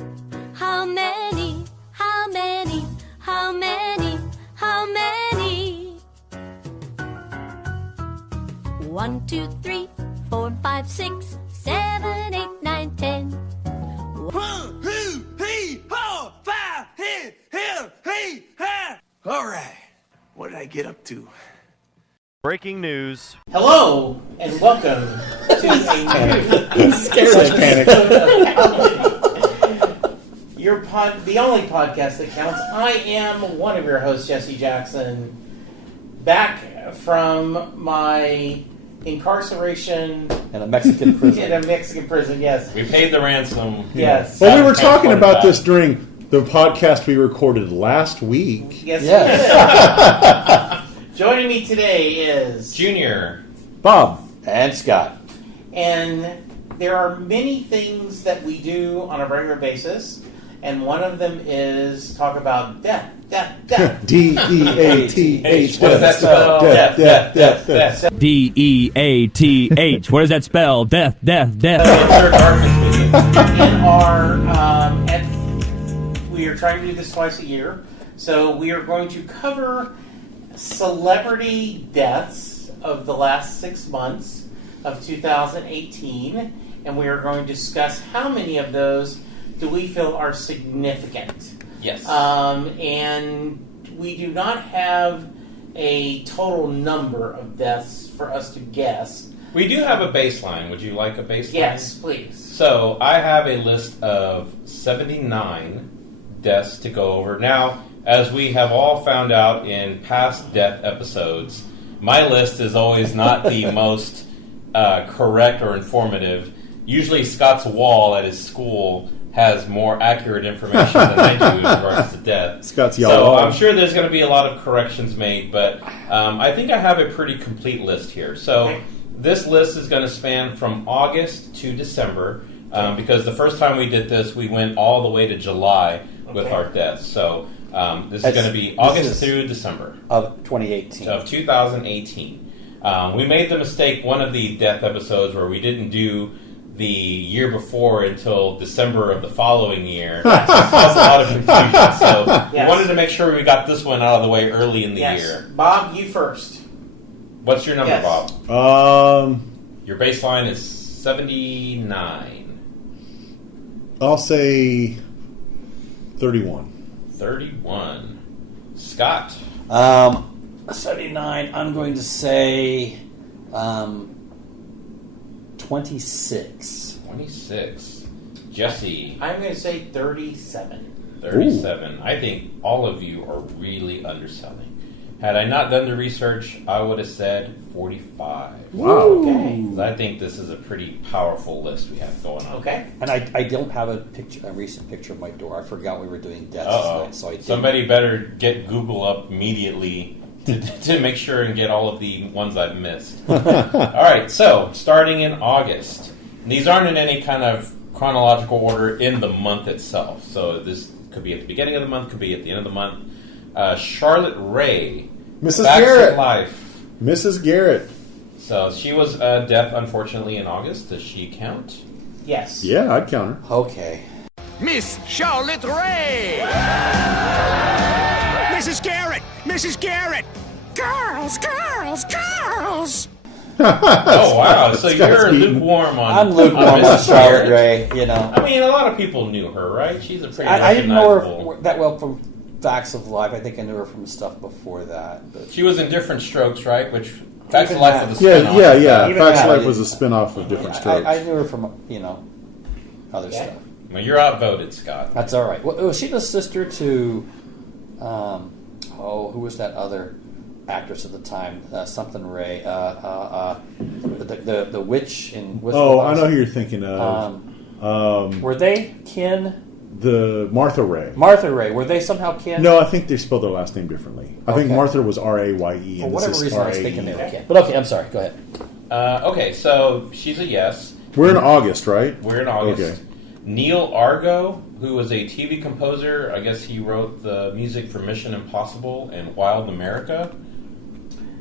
How many? How many? How many? How many? 1, 2, 3, 4, 5, 6, 7, 8, 9, 10. 1, 2, 3, 4, 5, 6, 7, 8, 9. All right. What did I get up to? Breaking news. Hello and welcome to a new Such panic. the only podcast that counts. I am one of your hosts, Jesse Jackson, back from my incarceration In a Mexican prison. in a Mexican prison. Yes, We paid the ransom. yes, Well, we were talking about back. this during the podcast we recorded last week. yes. Yes. Joining me today is Junior. Bob. And Scott. And there are many things that we do on a regular basis, and one of them is talk about death. D-E-A-T-H. What does that spell? Death, death, death, death. D-E-A-T-H. What does that spell? Death, death, death. Insert darkness with you. We are trying to do this twice a year, so we are going to cover celebrity deaths of the last 6 months of 2018, and we are going to discuss how many of those do we feel are significant. Yes. And we do not have a total number of deaths for us to guess. We do have a baseline. Would you like a baseline? Yes, please. So I have a list of 79 deaths to go over. Now, as we have all found out in past death episodes, my list is always not the most correct or informative. Usually Scott's wall at his school has more accurate information than I do in regards to death. Scott's So yellow. I'm sure there's going to be a lot of corrections made, but I think I have a pretty complete list here. So Okay. this list is going to span from August to December, because the first time we did this, we went all the way to July with Okay. our deaths. So this is That's- going to be this August is- through December Of 2018. of 2018. We made the mistake one of the death episodes where we didn't do the year before until December of the following year. Caused a lot of confusion. So we Yes. wanted to make sure we got this one out of the way early in the Yes. year. Bob, you first. What's your number, Yes. Bob? Um, Your baseline is 79. I'll say 31. 31. Scott. 79, I'm going to say 26. 26. Jesse. I'm going to say 37. 37. I think all of you are really underselling. Had I not done the research, I would have said 45. Wow. Okay. 'Cause I think this is a pretty powerful list we have going on. Okay. And I don't have a recent picture of my door. I forgot we were doing deaths Uh-oh. tonight, so I didn't. Somebody better get Google up immediately to make sure and get all of the ones I've missed. All right, so starting in August. These aren't in any kind of chronological order in the month itself. So this could be at the beginning of the month, could be at the end of the month. Charlotte Ray. Mrs. Facts of Garrett. Life. Mrs. Garrett. So she was death, unfortunately, in August. Does she count? Yes. Yeah, I'd count her. Okay. Miss Charlotte Ray! Mrs. Garrett! Mrs. Garrett! Girls, girls, girls! Oh, wow. So This guy's you're beaten. lukewarm on I'm lukewarm on Mrs. Charlotte Garrett. Ray, you know. I mean, a lot of people knew her, right? She's a pretty I didn't know recognizable. her that well from Facts of Life. I think I knew her from stuff before that. But She was in Different Strokes, right? Which Facts of Even Life that. was a Yeah, spin-off. yeah, yeah. Even Facts that, Life I was a didn't- spin-off of Different Strokes. I knew her from, other Okay. stuff. Well, you're outvoted, Scott. That's all right. Well, was she the sister to, who was that other actress at the time? Something Ray. The witch in. Wizard Oh, of I Oz. know who you're thinking of. Were they kin? The Martha Ray. Martha Ray. Were they somehow kin? No, I think they spelled their last name differently. I think Okay. Martha was R-A-Y-E. For and whatever this is reason, I was R-A-E. thinking they were kin. But okay, I'm sorry. Go ahead. Okay, so she's a yes. We're in August, right? We're in August. Okay. Neil Argo, who was a TV composer, I guess he wrote the music for Mission Impossible and Wild America.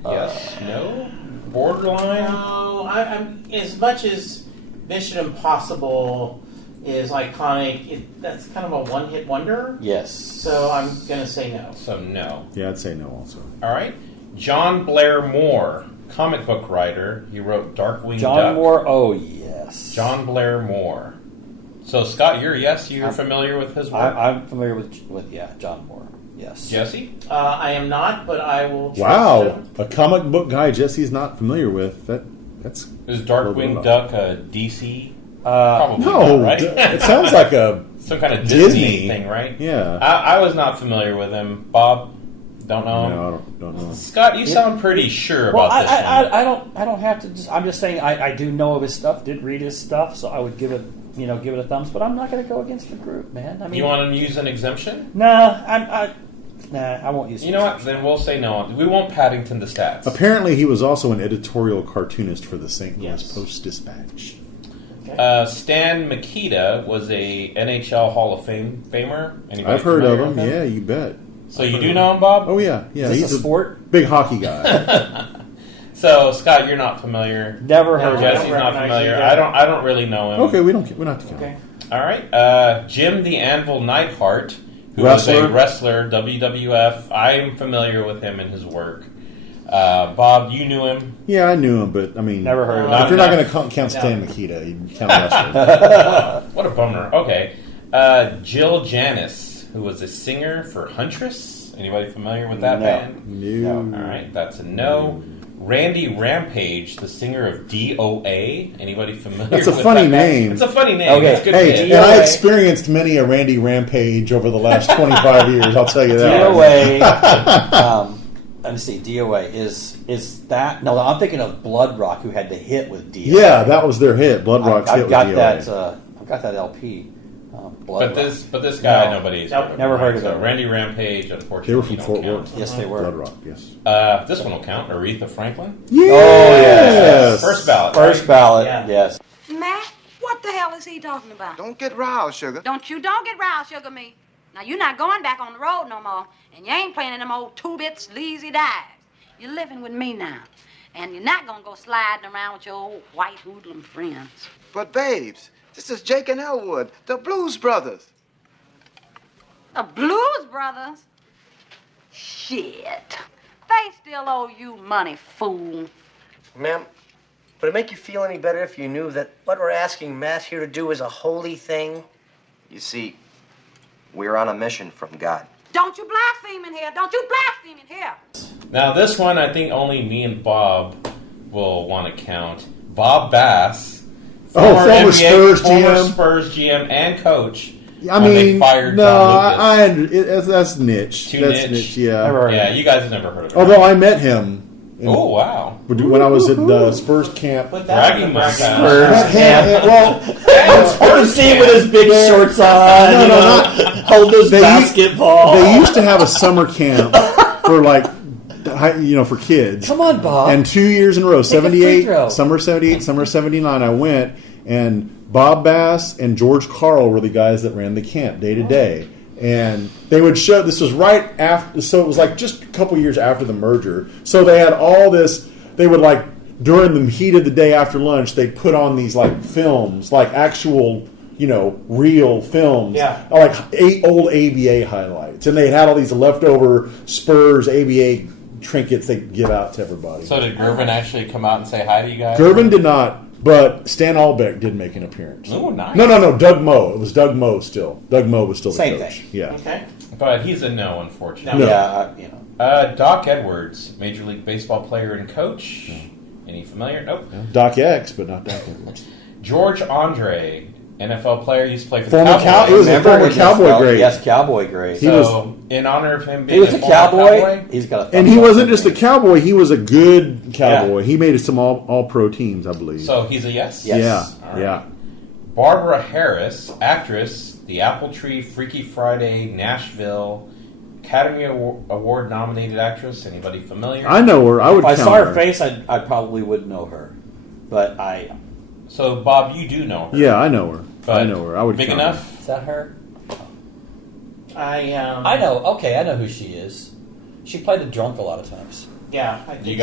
Yes, no, borderline. No, I'm as much as Mission Impossible is iconic. That's kind of a one-hit wonder. Yes. So I'm going to say no. So no. Yeah, I'd say no also. All right. John Blair Moore, comic book writer. He wrote Darkwing John Duck. Moore. Oh yes. John Blair Moore. So Scott, you're familiar with his work. I'm familiar with John Moore. Yes. Jesse? I am not, but I will trust Wow, him. a comic book guy Jesse's not familiar with. That's Is Darkwing Well, Duck a DC? Probably no. not, right? It sounds like a Some kind of Disney, Disney. thing, right? yeah. I was not familiar with him. Bob, don't know him. No, I don't know. Scott, you sound pretty sure Well, about this one. I don't have to. I'm just saying I do know of his stuff. Did read his stuff, so I would give it a thumbs. But I'm not going to go against the group, man. I mean, You want to use an exemption? Nah, I won't use. You know what? Then we'll say no. We won't Paddington the stats. Apparently, he was also an editorial cartoonist for the St. Louis Yes. Post-Dispatch. Stan Mikita was a NHL Hall of Famer. Anybody I've heard of familiar him. with Yeah, you bet. So you do know him, Bob? Oh yeah, yeah. Is this He's a sport? big hockey guy. So Scott, you're not familiar. Never heard of Jesse's him. not recognize familiar. you, I don't really know him. Okay, we don't have to count. Okay. All right. Jim the Anvil Neidhart, who was a wrestler, WWF. I am familiar with him and his work. Bob, you knew him. Yeah, I knew him, but I mean, Never heard of If him. you're not going to count Stan Mikita, you can count wrestler. What a bummer. Okay. Jill Janis, who was a singer for Huntress. Anybody familiar with that No. band? No. All right, that's a no. Randy Rampage, the singer of DOA. Anybody familiar That's a with funny that band? name. It's a funny name. Okay. It's a good Hey, hit. and I experienced many a Randy Rampage over the last 25 years. I'll tell you that. DOA. Let me see. DOA is that? No, I'm thinking of Blood Rock, who had the hit with DOA. Yeah, that was their hit. Blood Rock's hit I've got with that. DOA. I've got that LP. Blood But Rock. this guy, No. nobody's Nope. heard of. Never him, heard right? of So him. Randy Rampage, unfortunately, They were from don't Fort count. Worth. Yes, they were. Blood Rock, yes. This one will count. Aretha Franklin. Yes. First ballot. First ballot. Yeah. Yes. Matt, what the hell is he talking about? Don't get riled, sugar. Don't get riled, sugar me. Now, you're not going back on the road no more, and you ain't playing in them old two-bit sleazy dives. You're living with me now, and you're not gonna go sliding around with your old white hoodlum friends. But, babes, this is Jake and Elwood, the Blues Brothers. The Blues Brothers? Shit. They still owe you money, fool. Ma'am, would it make you feel any better if you knew that what we're asking Matt here to do is a holy thing? You see, we're on a mission from God. Don't you blaspheme in here. Don't you blaspheme in here. Now, this one, I think only me and Bob will want to count. Bob Bass, Former Spurs former GM. Spurs GM and coach. I when they mean, fired no, John Lucas. that's niche. Too That's niche. yeah. Never heard Yeah, of him. you guys have never heard of him. Although I met him Oh, wow. when I was at the Spurs camp. Put that Bragging in the bracket. rights. Met him, well, I can see him with his big shorts on, No, you no, know, holding his They- basketball. they used to have a summer camp for for kids. Come on, Bob. And 2 years in a row, Take a free 78, throw. summer 78, summer 79, I went, and Bob Bass and George Carl were the guys that ran the camp day to day. And they would show, this was right after, so it was like just a couple years after the merger. So they had all this, they would during the heat of the day after lunch, they'd put on these films, actual, real films. Yeah. Like 8 old ABA highlights. And they had all these leftover Spurs ABA trinkets they give out to everybody. So did Gervin actually come out and say hi to you guys? Gervin did not, but Stan Albeck did make an appearance. Oh, nice. No, Doug Moe. It was Doug Moe still. Doug Moe was still the Same coach. thing. Yeah. Okay. But he's a no, unfortunately. No. Yeah, Doc Edwards, Major League Baseball player and coach. Any familiar? Nope. Doc X, but not Doc Edwards. George Andre, NFL player, used to play for Former the Cowboys. He was a Remember former his Cowboy great. Yes, Cowboy great. So, in honor of him being He was a former cowboy. He's got a. And thumbs he up wasn't for just a me. cowboy, he was a good cowboy. He made some all pro teams, I believe. So he's a yes? Yes. Yeah. All right. Yeah. Barbara Harris, actress, The Apple Tree, Freaky Friday, Nashville, Academy Award nominated actress. Anybody familiar? I know her. I would If I count saw her her. face, I probably would know her, but So, Bob, you do know her. Yeah, I know her. But I know her. I would big count enough? is that her? I know. Okay, I know who she is. She played the drunk a lot of times. Yeah, I think You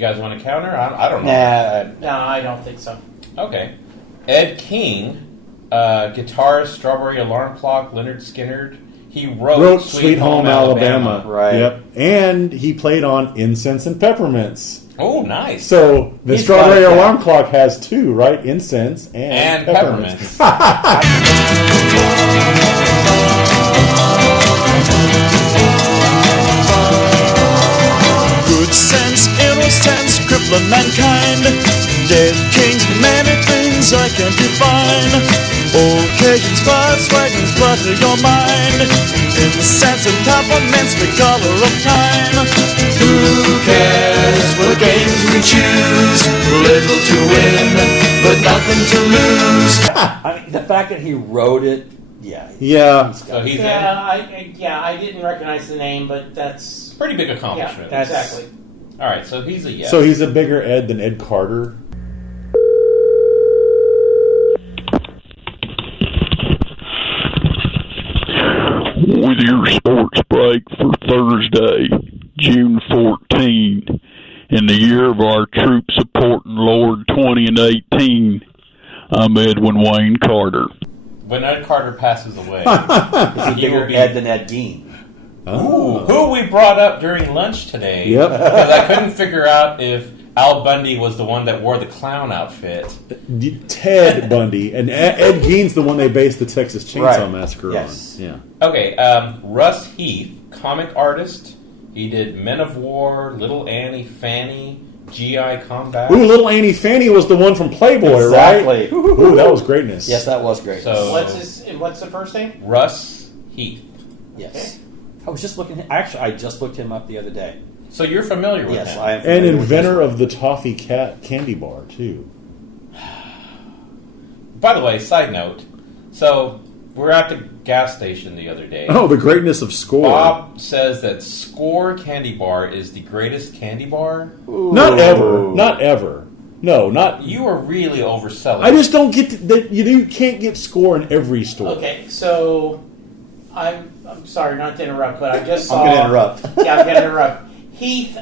guys want to counter? I don't know. Nah. No, I don't think so. Okay. Ed King, guitarist, Strawberry Alarm Clock, Leonard Skinner. He wrote Sweet Home Alabama. Right. Yep. And he played on Incense and Peppermints. Oh, nice. So the He's Strawberry got that. Alarm Clock has two, right? Incense and Peppermints. Good sense, innocence, crippling mankind. Dead kings, many things I can't define. Occasions, spots, wagons, clutter your mind. Incense and peppermints, the color of time. Who cares what games we choose? Little to win, but nothing to lose. I mean, the fact that he wrote it, yeah. Yeah. So he's in. I didn't recognize the name, but that's Pretty big accomplishment. yeah, exactly. All right, so he's a yes. So he's a bigger Ed than Ed Carter. With your sports break for Thursday, June 14, in the year of our troop supporting Lord 20 and 18, I'm Edwin Wayne Carter. When Ed Carter passes away, He's a he bigger will be. Ed than Ed Gein. Ooh, who we brought up during lunch today. Yep. Because I couldn't figure out if Al Bundy was the one that wore the clown outfit. Ted Bundy. And Ed Gein's the one they based the Texas Chainsaw Right. Massacre Yes. on. Yeah. Okay, Russ Heath, comic artist. He did Men of War, Little Annie, Fanny, GI Combat. Ooh, little Annie Fanny was the one from Playboy, Exactly. right? Ooh, that was greatness. Yes, that was great. So What's the first name? Russ Heath. yes. I was just looking. Actually, I just looked him up the other day. So you're familiar with Yes, him. I am. And familiar with inventor this of the Toffee Cat candy bar, too. By the way, side note. So we're at the gas station the other day. Oh, the greatness of Score. Bob says that Score candy bar is the greatest candy bar. one. Not ever. Ooh. Not ever. No, not. You are really overselling. I just don't get that. You can't get Score in every store. Okay, so I'm sorry not to interrupt, but I just saw. I'm going to interrupt. Yeah, I'm going to interrupt. Heath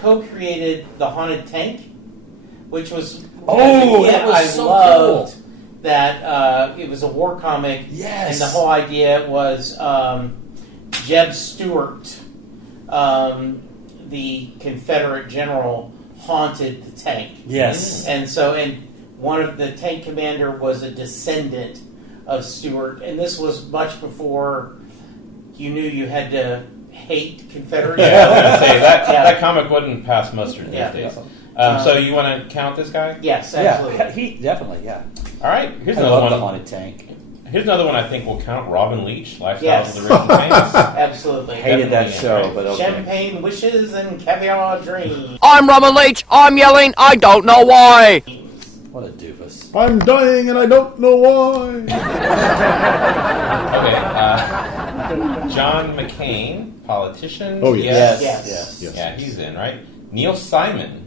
co-created the Haunted Tank, which was that was I so loved cool. that it was a war comic. Yes. And the whole idea was Jeb Stuart, the Confederate general, haunted the tank. Yes. And one of the tank commander was a descendant of Stuart, and this was much before you knew you had to hate Confederate. Yeah, I was going to say that Yeah. that comic wouldn't pass mustard these Yeah. days. So you want to count this guy? Yes, absolutely. Yeah, he definitely, yeah. All right. Here's I another love the one. Haunted Tank. Here's another one I think will count. Robin Leach, Lifestyles Yes. of the Rich and Famous. Absolutely. Hated that Definitely, show, right. but okay. Champagne wishes and caviar dreams. I'm Robin Leach. I'm yelling. I don't know why. What a doofus. I'm dying and I don't know why. Okay. John McCain, politician. Oh, yes. Yes. Yes. Yeah, he's in, right? Neil Simon,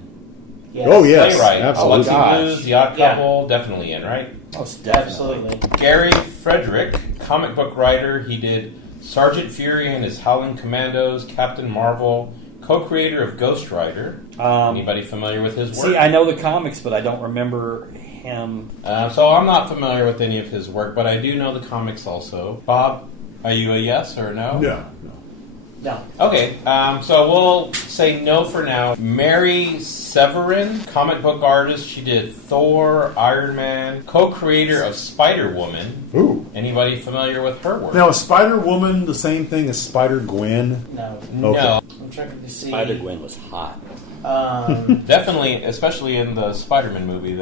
Yes. Oh, yes. playwright. Absolutely. Alexi Blues, The Odd Yeah. Couple, definitely in, right? Most definitely. Absolutely. Gary Frederick, comic book writer. He did Sergeant Fury and his Howling Commandos, Captain Marvel, co-creator of Ghost Rider. Anybody familiar with his work? See, I know the comics, but I don't remember him. So I'm not familiar with any of his work, but I do know the comics also. Bob, are you a yes or a no? No. No. Okay, so we'll say no for now. Mary Severin, comic book artist. She did Thor, Iron Man, co-creator of Spider-Woman. Ooh. Anybody familiar with her work? Now, is Spider-Woman the same thing as Spider-Gwen? No. Okay. No. I'm trying to see. Spider-Gwen was hot. Definitely, especially in the Spider-Man movie,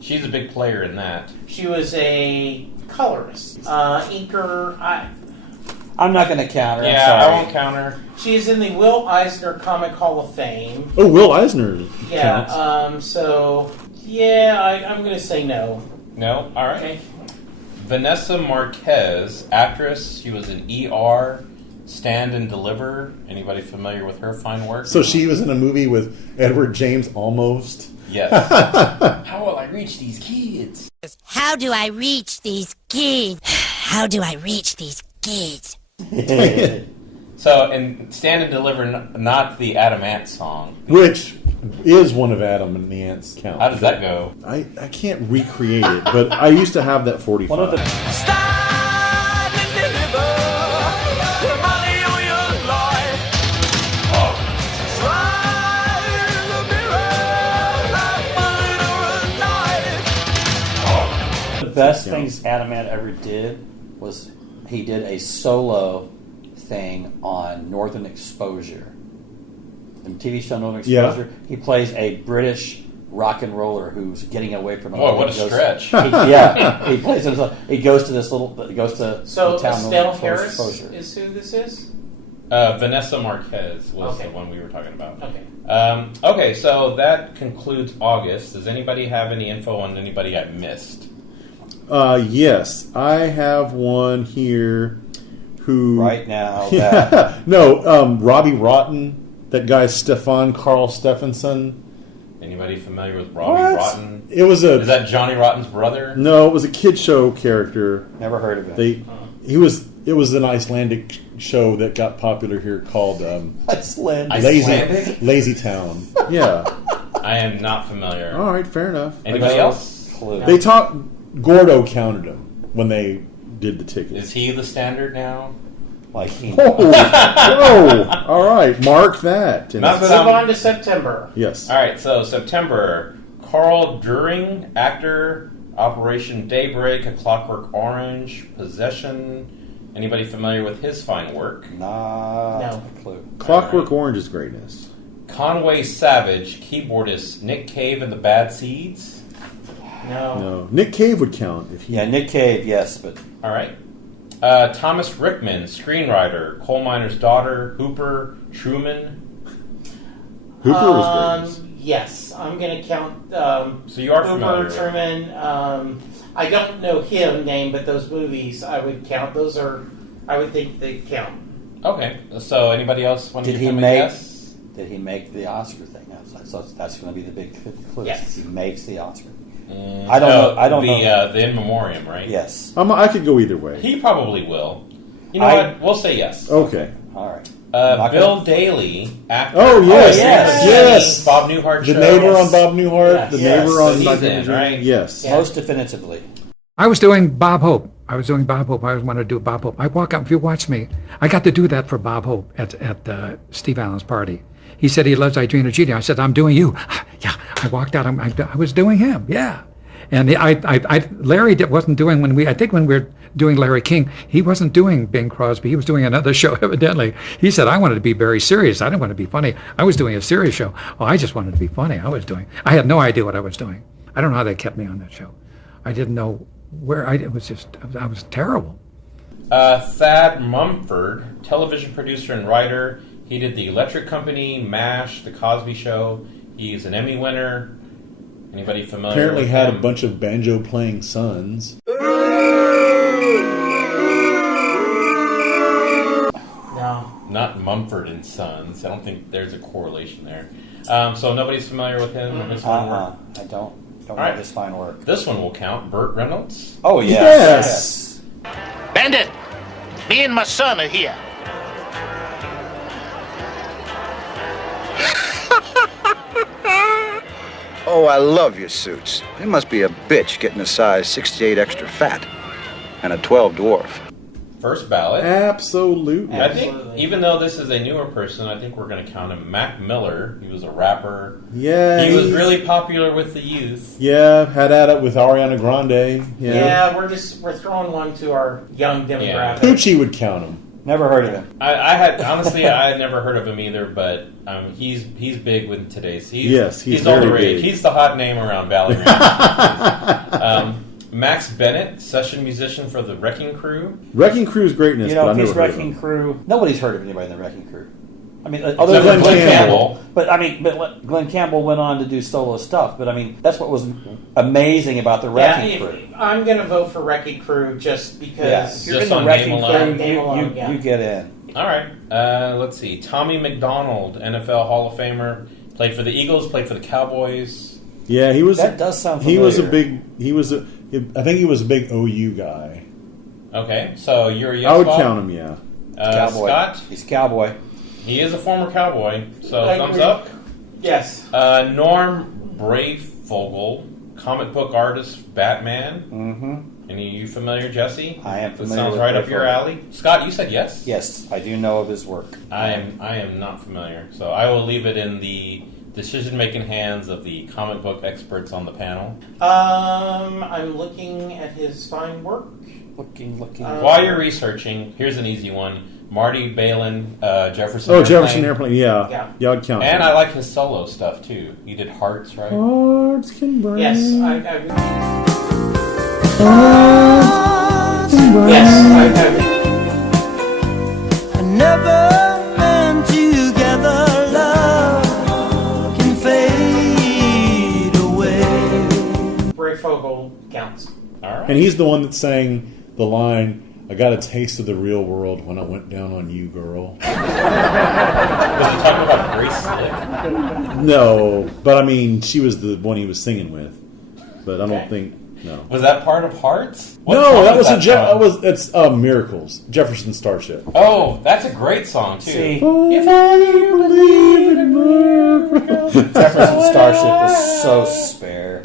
she's a big player in that. She was a colorist, inker. I'm not going to count her. Yeah, I'm sorry. I won't count her. She's in the Will Eisner Comic Hall of Fame. Oh, Will Eisner Yeah. counts. I'm going to say no. No? All right. Okay. Vanessa Marquez, actress. She was in ER, Stand and Deliver. Anybody familiar with her fine work? So she was in a movie with Edward James Almost. Yes. How will I reach these kids? How do I reach these kids? How do I reach these kids? So, and Stand and Deliver, not the Adam Ant song. Which is one of Adam and the Ants' count. How does that go? I can't recreate it, but I used to have that 45. One of the best things Adam Ant ever did was he did a solo thing on Northern Exposure. The TV show Northern Exposure. Yeah. He plays a British rock and roller who's getting away from. Boy, what a stretch! He plays himself. He goes to this little. He goes to so the town Estelle Harris Exposure. is who this is. Vanessa Marquez was the one we were talking about. Okay. Okay, so that concludes August. Does anybody have any info on anybody I missed? Yes, I have one here. Who right now? No, Robbie Rotten. That guy Stefan Carl Stephenson. Anybody familiar with Robbie Rotten? Is that Johnny Rotten's brother? No, it was a kid show character. Never heard of it. It was an Icelandic show that got popular here called Icelandic? Lazy Town. Yeah. I am not familiar. All right, fair enough. Anybody else? They Gordo counted them when they did the tickets. Is he the standard now? Like he. Whoa! All right, mark that. Move on to September. Yes. All right, so September. Carl During, actor. Operation Daybreak, A Clockwork Orange, Possession. Anybody familiar with his fine work? No clue. Clockwork Orange is greatness. Conway Savage, keyboardist Nick Cave and the Bad Seeds. No. Nick Cave would count if he. Yeah, Nick Cave, yes, but all right. Thomas Rickman, screenwriter, Coal Miner's Daughter, Hooper, Truman. Hooper was great. Yes, I'm going to count. So you are familiar Hooper, Truman. I don't know him name, but those movies I would count. Those are, I would think they count. Okay. So anybody else want to Did he make the Oscar thing? So that's going to be the big clue. Yes. He makes the Oscar. I don't know. I don't know. The In Memoriam, right? Yes. I could go either way. He probably will. You know what? We'll say yes. Okay. All right. Bill Daly, actor. Oh, yes. Yes. Bob Newhart The show. neighbor on Bob Newhart. The neighbor on He's Dr. in, right? Yes. Most definitively. I was doing Bob Hope. I always wanted to do Bob Hope. I walk up, if you watch me, I got to do that for Bob Hope at Steve Allen's party. He said he loves Idrina Judy. I said, I'm doing you. Yeah. I walked out. I was doing him. Yeah. And Larry wasn't doing I think when we were doing Larry King, he wasn't doing Bing Crosby. He was doing another show, evidently. He said, I wanted to be very serious. I didn't want to be funny. I was doing a serious show. Oh, I just wanted to be funny. I had no idea what I was doing. I don't know how they kept me on that show. I didn't know where I was terrible. Thad Mumford, television producer and writer. He did The Electric Company, MASH, The Cosby Show. He's an Emmy winner. Anybody familiar Apparently with had him? a bunch of banjo-playing sons. No. Not Mumford and Sons. I don't think there's a correlation there. So nobody's familiar with him or his fine work? I don't know right. his fine work. This one will count. Burt Reynolds. Oh, yes. Bandit, me and my son are here. Oh, I love your suits. It must be a bitch getting a size 68 extra fat and a 12 dwarf. First ballot. Absolutely. I think, even though this is a newer person, I think we're going to count him. Mac Miller. He was a rapper. Yeah. He was really popular with the youth. Yeah, had at it with Ariana Grande. Yeah, we're throwing one to our young demographic. Poochie would count him. Never heard of him. I had never heard of him either, but he's big with today's. He's all the rage. Big. He's the hot name around Valley Range. Max Bennett, session musician for the Wrecking Crew. Wrecking Crew's greatness. You know, but if he's I've never heard of Wrecking him. Crew, nobody's heard of anybody in the Wrecking Crew. I mean, other than Glenn Campbell. But Glenn Campbell went on to do solo stuff. But I mean, that's what was amazing about the Wrecking Crew. I'm going to vote for Wrecking Crew just because. If you're in the Wrecking Crew, you get in. All right. Let's see. Tommy McDonald, NFL Hall of Famer, played for the Eagles, played for the Cowboys. Yeah, he was. That does sound familiar. I think he was a big OU guy. Okay, so you're a yes. I would Bob? count him. Yeah. Cowboy. Scott? He's cowboy. He is a former cowboy, so I thumbs agree. up. Yes. Norm Breyfogle, comic book artist, Batman. Mm-hmm. Any of you familiar, Jesse? I am That familiar sounds with right up your Breyfogle. alley. Scott, you said yes? Yes, I do know of his work. I am not familiar, so I will leave it in the decision-making hands of the comic book experts on the panel. I'm looking at his fine work. Looking. While you're researching, here's an easy one. Marty Balin, Jefferson Oh, Airplane. Jefferson Airplane, yeah. Yeah, I'd count And that. I like his solo stuff, too. He did Hearts, right? Hearts can break. Yes, Hearts Yes, I never been together, love can fade away. Breyfogle counts. All right. And he's the one that sang the line, "I got a taste of the real world when I went down on you, girl." Was he talking about Grace Slick? No, but I mean, she was the one he was singing with. But I don't think, no. Was that part of Hearts? What No, song that was from? it's Miracles, Jefferson Starship. Oh, that's a great song, too. See? If only you believe in miracles. Jefferson Starship was so spare.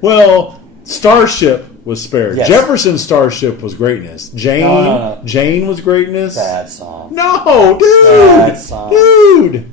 Well, Starship was spared. Yes. Jefferson Starship was greatness. Jane, No. Jane was greatness. Bad song. No, dude, Bad song. dude.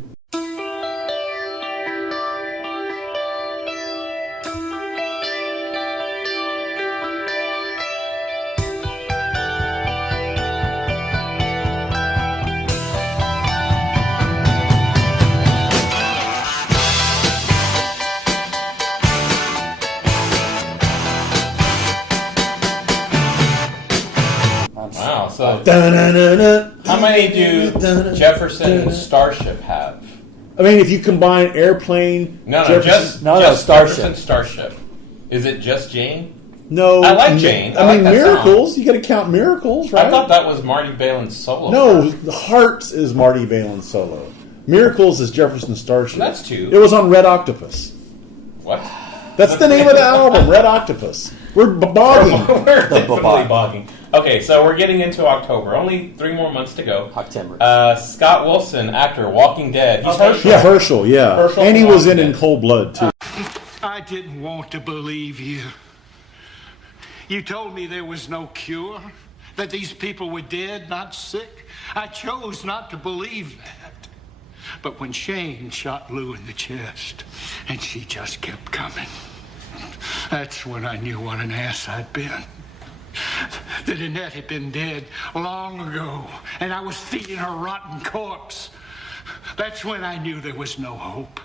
Wow, so Da-na-na-na. how many do Jefferson Starship have? I mean, if you combine Airplane, No, Jefferson, just Starship. Jefferson Starship. Is it just Jane? no, I like Jane. I I like mean, that Miracles. You got to count Miracles, right? I thought that was Marty Balin's solo. No, Hearts is Marty Balin's solo. Miracles is Jefferson Starship. That's two. It was on Red Octopus. What? That's the name of the album, Red Octopus. We're bogging. We're definitely bogging. Okay, so we're getting into October. Only 3 more months to go. October. Scott Wilson, actor, Walking Dead. He's Herschel. Yeah, Herschel, yeah. Herschel And he from was Walking in Dead. Cold Blood, too. I didn't want to believe you. You told me there was no cure, that these people were dead, not sick. I chose not to believe that. But when Shane shot Lou in the chest, and she just kept coming, that's when I knew what an ass I'd been. That Annette had been dead long ago, and I was feeding her rotten corpse. That's when I knew there was no hope.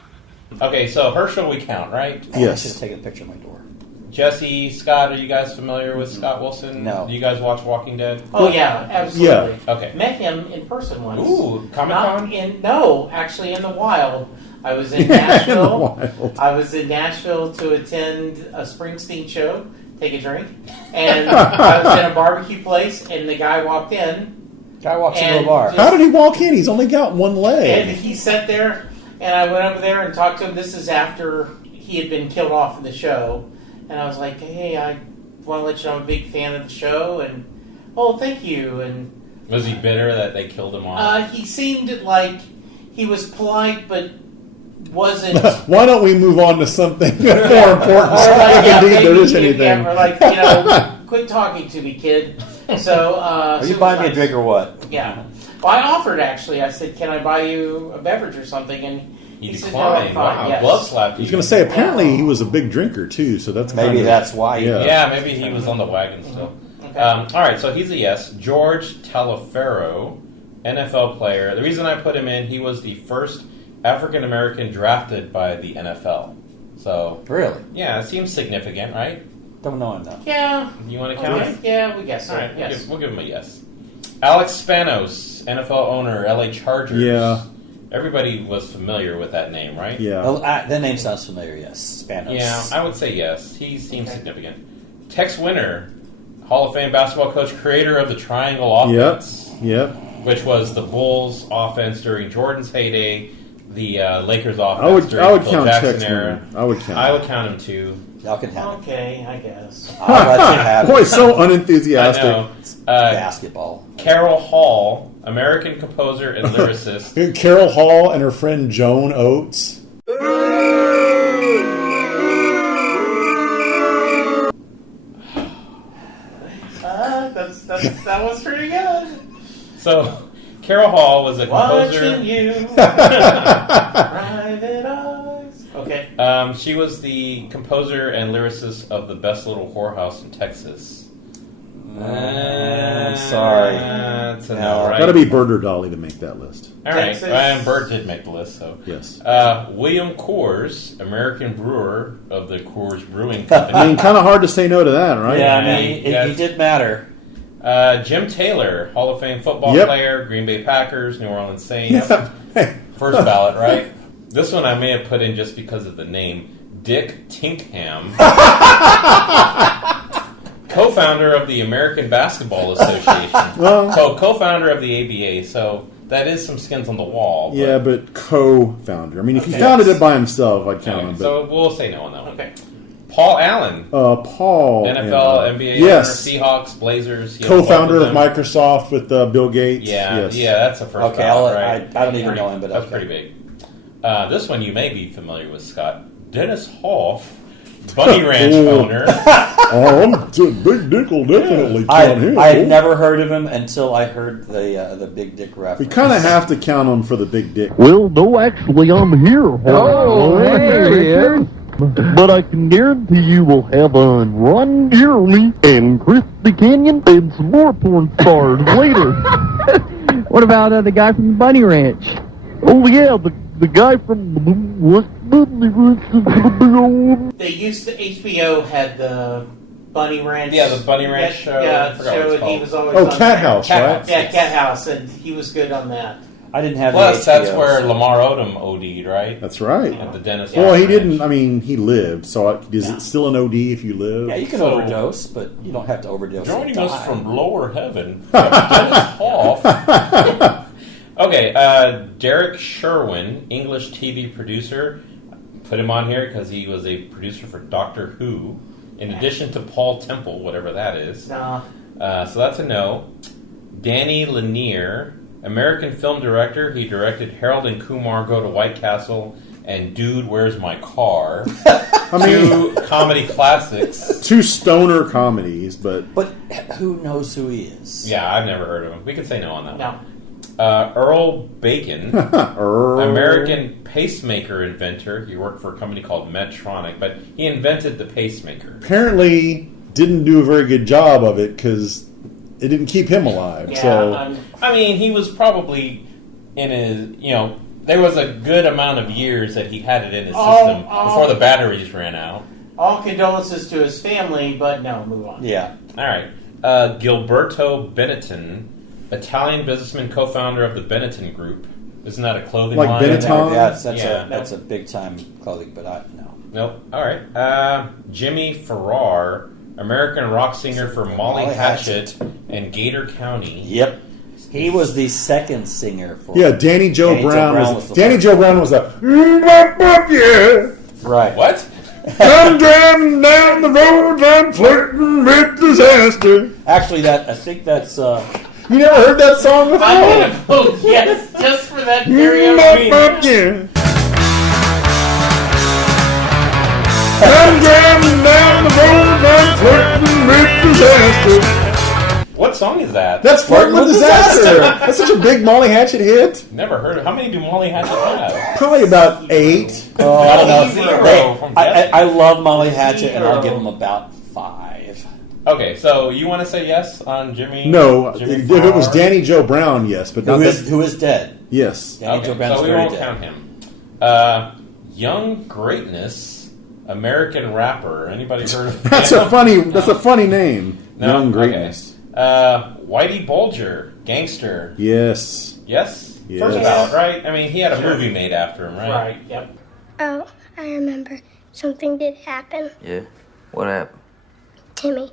Okay, so Herschel we count, right? I should have taken a picture of my door. Jesse, Scott, are you guys familiar with Scott Wilson? No. Do you guys watch Walking Dead? Oh yeah, absolutely. Yeah. Okay. Met him in person once. Ooh, Comic-Con? No, actually in the wild. I was in In the Nashville. wild. I was in Nashville to attend a Springsteen show, take a drink, and I was in a barbecue place, and the guy walked in. Guy walks into and a bar. just- How did he walk in? He's only got one And leg. he sat there, and I went over there and talked to him. This is after he had been killed off in the show. And I was like, hey, I want to let you know I'm a big fan of the show. And, oh, thank you. And Was he bitter that they killed him off? he seemed like he was polite, but wasn't... Why don't we move on to something more important? Or like, if indeed maybe there is you- anything. yeah, or like, you know, quit talking to me, kid. So, Are you so buying it me a was drink nice. or what? Yeah. Well, I offered, actually. I said, can I buy you a beverage or something? And He said, no, I'm declined. fine. Wow, Yes. glove slapped I was you. going to say, apparently he was a big drinker, too, so that's Maybe kind of, that's why he- Yeah, maybe he was on the wagon still. Okay. All right, so he's a yes. George Taliaferro, NFL player. The reason I put him in, he was the first African American drafted by the NFL. So Really? yeah, it seems significant, right? Don't know him though. Yeah. You want to count Okay. it? Yeah, we guess so. All right, Yes. we'll give him a yes. Alex Spanos, NFL owner, LA Chargers. Yeah. Everybody was familiar with that name, right? Yeah. That name sounds familiar, yes. Spanos. Yeah, I would say yes. He seems significant. Tex Winter, Hall of Fame basketball coach, creator of the triangle offense. Yep. Which was the Bulls offense during Jordan's heyday, the Lakers offense during I would the count Jackson Tex era. Winter. I would count him too. Y'all can have Okay, I guess. I'll let you have Boy, it. so unenthusiastic. I know. Basketball. Carol Hall, American composer and lyricist. Carol Hall and her friend Joan Oates. That was pretty good. So, Carol Hall was a composer. Watching you, private eyes. Okay. She was the composer and lyricist of The Best Little Whorehouse in Texas. I'm sorry. That's a no, right? Got to be Bird or Dolly to make that list. All right, and Bert did make the list, so yes. William Coors, American brewer of the Coors Brewing Company. I mean, kind of hard to say no to that, right? Yeah, I mean, he did matter. Jim Taylor, Hall of Fame football player, Green Bay Packers, New Orleans Saints. First ballot, right? This one I may have put in just because of the name. Dick Tinkham. Co-founder of the American Basketball Association. Co-founder of the ABA. So that is some skins on the wall. But Yeah, but co-founder. I mean, if he founded it by himself, I'd count him. But so we'll say no on that one. Okay. Paul Allen. Paul. NFL, NBA, yes. Seahawks, Blazers. Co-founder of Microsoft with Bill Gates. Yeah, yes. yeah, that's a first Okay, ballot, right? I don't even know him, but that's okay. pretty big. This one you may be familiar with, Scott. Dennis Hoff, Bunny Ranch owner. Big Dick will definitely count him. I had never heard of him until I heard the Big Dick reference. We kind of have to count him for the Big Dick. Well, no, actually, I'm here. Oh, there he is. But I can guarantee you we'll have on Ron Jeremy and Chris Canyon and some more porn stars later. What about the guy from Bunny Ranch? Oh, yeah, the guy from what? They used to, HBO had the Bunny Ranch. Yeah, the Bunny Ranch show. Yeah, I forgot what it's and he called. was always Oh, on Cat House, right? Yeah, Cat House, and he was good on that. I didn't have Plus, the that's HBO. where Lamar Odom OD'd, right? That's right. At the Dennis. Well, Hoff he Ranch. didn't. I mean, he lived. So is it still an OD if you live? Yeah, you can overdose, but you don't have to overdose. Joining and us die. from lower heaven, Dennis Hoff. Okay, Derek Sherwin, English TV producer. Put him on here because he was a producer for Doctor Who, in addition to Paul Temple, whatever that is. Nah. So that's a no. Danny Lanier, American film director. He directed Harold and Kumar Go to White Castle and Dude, Where's My Car? Two comedy classics. Two stoner comedies, but who knows who he is? Yeah, I've never heard of him. We could say no on that No. one. Earl Bacon, American pacemaker inventor. He worked for a company called Medtronic, but he invented the pacemaker. apparently didn't do a very good job of it because it didn't keep him alive. Yeah, so I mean, he was probably in his, there was a good amount of years that he had it in his system before the batteries ran out. All condolences to his family, but no, move on. Yeah. All right. Gilberto Benetton, Italian businessman, co-founder of the Benetton Group. Isn't that a clothing Like line? Benetton? Yeah, that's a big time clothing, but no. Nope. All right. Jimmy Farrar, American rock singer for Molly Hatchet and Gator County. Yep. He was the second singer for. yeah, Danny Joe Brown was the Danny first. Joe Brown was a yeah. Right. What? I'm driving down the road, I'm flirting with disaster. Actually, I think that's. You never heard that song before? I'm gonna vote yes, just for that karaoke. Yeah. I'm driving down the road, I'm flirting with disaster. What song is that? That's Flirting with Disaster. That's such a big Molly Hatchet hit. Never heard of. How many do Molly Hatchet have? Probably about 8. I don't know. Zero from I love Molly Hatchet, and I'll give him about 5. Okay, so you want to say yes on Jimmy? No, Jimmy if it was Farrar? Danny Joe Brown, yes, but not Who is dead? Yes. Danny Okay, Joe Brown's so we very won't dead. count him. Young Greatness, American rapper. Anybody heard of That's him? a funny name. No? Young Okay. Greatness. Whitey Bulger, gangster. Yes. Yes? Yes. First ballot, right? I mean, he had a movie made after him, right? Right, yep. Oh, I remember. Something did happen. Yeah? What happened? Timmy,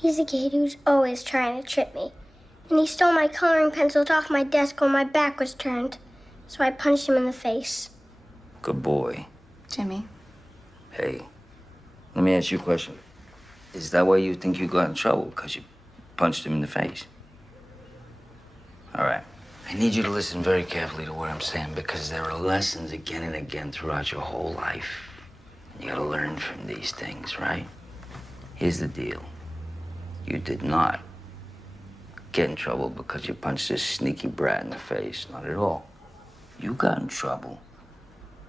He's a kid who's always trying to trip me. And he stole my coloring pencils off my desk when my back was turned. So I punched him in the face. Good boy. Jimmy. Hey, let me ask you a question. Is that why you think you got in trouble? Because you punched him in the face? All right. I need you to listen very carefully to what I'm saying, because there are lessons again and again throughout your whole life. You gotta learn from these things, right? Here's the deal. You did not get in trouble because you punched this sneaky brat in the face. Not at all. You got in trouble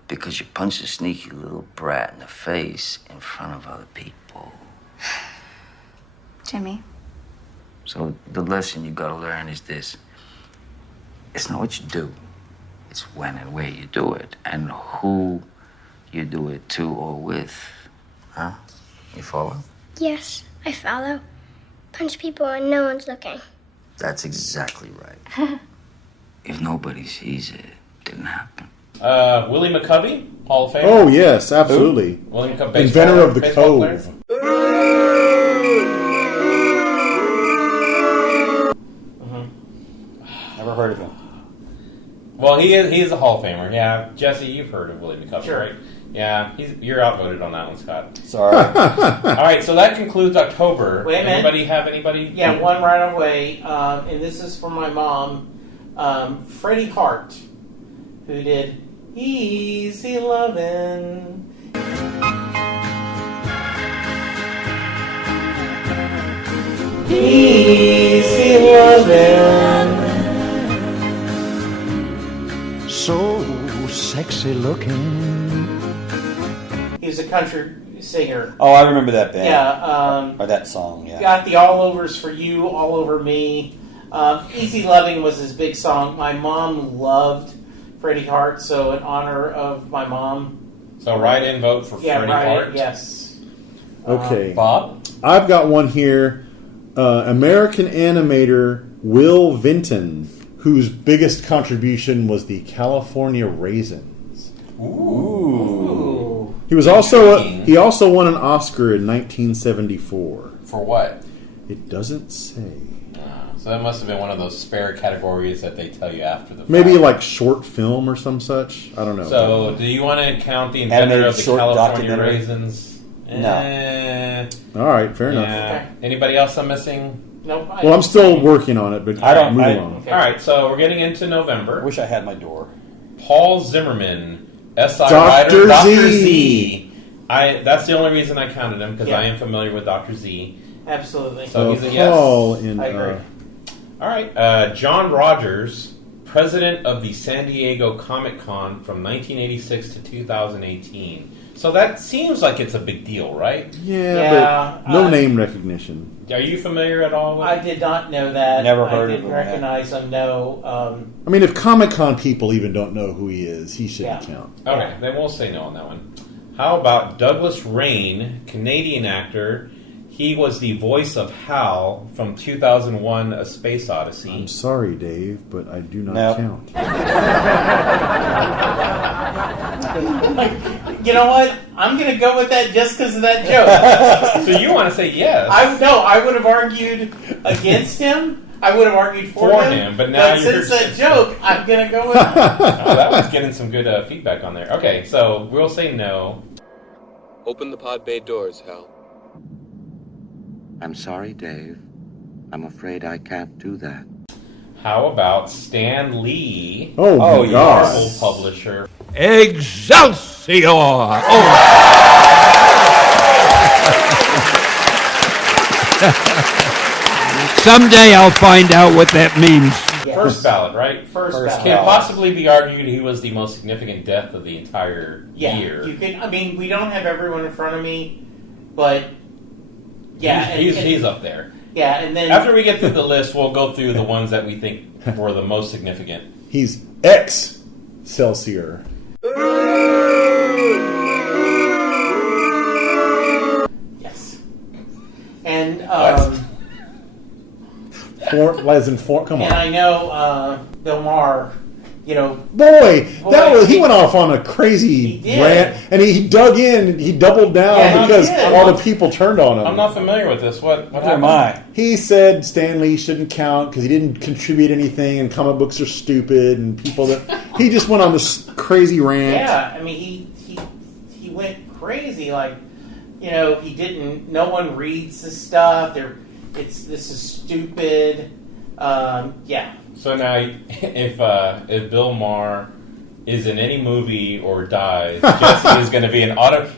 because you punched a sneaky little brat in the face in front of other people. Jimmy. So the lesson you gotta learn is this. It's not what you do. It's when and where you do it and who you do it to or with. Huh? You follow? Yes, I follow. Punch people when no one's looking. That's exactly right. If nobody sees it, it didn't happen. Willie McCovey, Hall of Fame. Oh, yes, absolutely. Willie McCovey, Inventor of the baseball Cove. Never heard of him. Well, he is a Hall of Famer. Yeah, Jesse, you've heard of Willie McCovey, Sure. right? Yeah, you're outvoted on that one, Scott. Sorry. All right, so that concludes October. Wait a minute. Anybody have anybody? Yeah, one right away, and this is from my mom, Freddie Hart, who did Easy Lovin'. Easy Lovin'. So sexy looking. He was a country singer. Oh, I remember that band. Yeah. Or that song, yeah. Got the All Overs for You, All Over Me. Easy Loving was his big song. My mom loved Freddie Hart, so in honor of my mom. So write-in vote for Freddie Hart? Yes. Okay. Bob? I've got one here. American animator Will Vinton, whose biggest contribution was the California Raisins. Ooh. He was also he also won an Oscar in 1974. For what? It doesn't say. So that must have been one of those spare categories that they tell you after the fact. Maybe like short film or some such. I don't know. So, do you want to count the inventor Animated of the short California documentary? Raisins? No. All right, fair enough. Yeah. Anybody else I'm missing? Nope. Well, I'm still working on it, but I don't- move I- along. All right, so we're getting into November. I wish I had my door. Paul Zimmerman, SI Dr. writer, Dr. Z. Z. That's the only reason I counted him, because Yeah. I am familiar with Dr. Z. Absolutely. So he's a yes. Paul in, I agree. All right, John Rogers, president of the San Diego Comic-Con from 1986 to 2018. So that seems like it's a big deal, right? Yeah, but no name recognition. Are you familiar at all with I did not know that. Never heard I of didn't him, recognize him, no. I mean, if Comic-Con people even don't know who he is, he shouldn't Yeah. count. Okay, then we'll say no on that one. How about Douglas Rain, Canadian actor? He was the voice of Hal from 2001: A Space Odyssey. I'm sorry, Dave, but I do not No. count. You know what? I'm going to go with that just because of that joke. So you want to say yes? I would have argued against him. I would have argued for him. But now since that joke, I'm going to go with him. Oh, that was getting some good feedback on there. Okay, so we'll say no. Open the pod bay doors, Hal. I'm sorry, Dave. I'm afraid I can't do that. How about Stan Lee? Oh, my God. Marvel publisher. Excelsior! Someday I'll find out what that means. First ballot, right? First Can ballot. possibly be argued he was the most significant death of the entire year. You can. I mean, we don't have everyone in front of me, but yeah, he's up there. Yeah, and then After we get through the list, we'll go through the ones that we think were the most significant. He's Excelsior. yes, and Four, as in four. Come and on. I know Bill Maher Boy, he went off on a crazy rant, and he dug in, he doubled down because all the people turned on him. I'm not familiar with this. What Neither happened? am I. He said Stan Lee shouldn't count because he didn't contribute anything, and comic books are stupid, and people that he just went on this crazy rant. Yeah, I mean he went crazy. Like, he didn't. No one reads this stuff. This is stupid. Yeah. So now, if Bill Maher is in any movie or dies, Jesse is going to be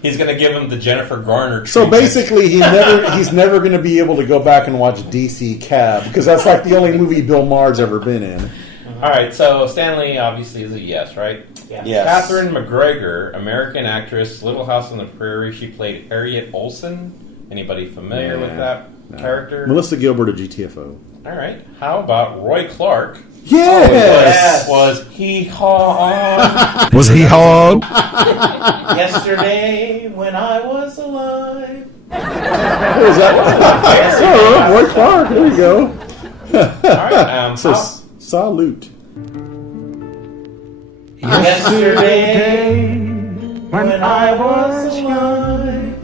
he's going to give him the Jennifer Garner treatment. So basically, he's never going to be able to go back and watch DC Cab because that's like the only movie Bill Maher's ever been in. All right, so Stanley obviously is a yes, right? Yeah. Yes. Catherine McGregor, American actress, Little House on the Prairie. She played Harriet Olsen. Anybody familiar with that character? Melissa Gilbert of GTFO. All right. How about Roy Clark? Yes. Was he hard? Was he hard? Yesterday when I was alive. What was that? Roy Clark. There you go. All right. So salute. Yesterday when I was alive.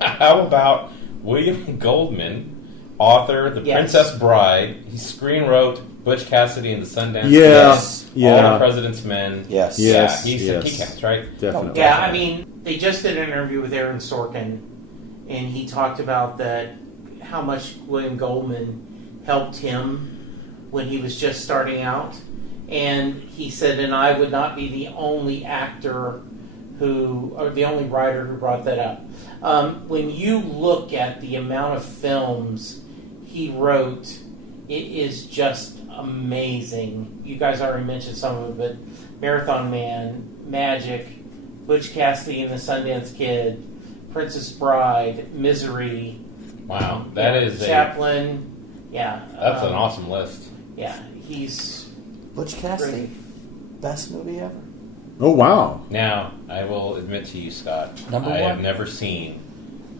How about William Goldman, author, The Princess Bride? He screenwrote Butch Cassidy and the Sundance Kid, All the President's Men. Yes. Yeah, he counts, right? Definitely. Yeah, I mean, they just did an interview with Aaron Sorkin, and he talked about how much William Goldman helped him when he was just starting out. And he said, and I would not be the only actor or the only writer who brought that up. When you look at the amount of films he wrote, it is just amazing. You guys already mentioned some of it, but Marathon Man, Magic, Butch Cassidy and the Sundance Kid, Princess Bride, Misery. Wow, that is Chaplin. Yeah, that's an awesome list. Yeah, he's Butch Cassidy, best movie ever. Oh wow! Now I will admit to you, Scott, Number I one. have never seen